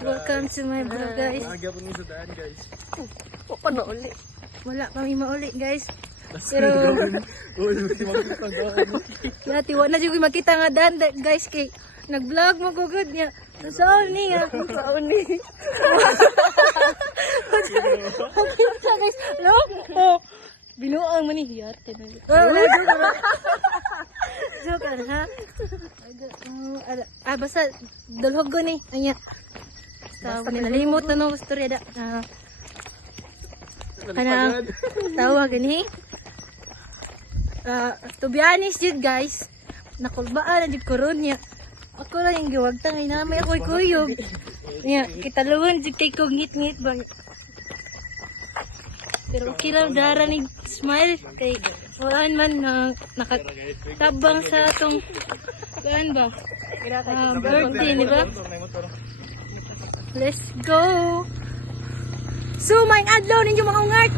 Welcome to my vlog, guys. Nagyapon mo sa daan, guys. Pa na uli. Wala kami mauli, guys. Pero tiwa na jud makita nga dan, guys, kay nag-vlog mo gugod niya. Saan ni nga? Saan ni? Guys, no? Oh. Binuang man ni hiyate na. Joke lang, ha? Basta dulhog ko ni. Anya. Sa nalimot na no storya da. Kanang tawag ni. To be honest jud, guys, nakulbaan na jud koron niya. Ako lang yung giwagtang ay namay ako'y kuyog. Niya, kita luwan jud kay ko ngit-ngit ba. Pero okay lang dara ni smile kay wala man na nakatabang sa atong gaan ba? Birthday, di ba? Let's go! So, may adlaw ninyo mga ungat!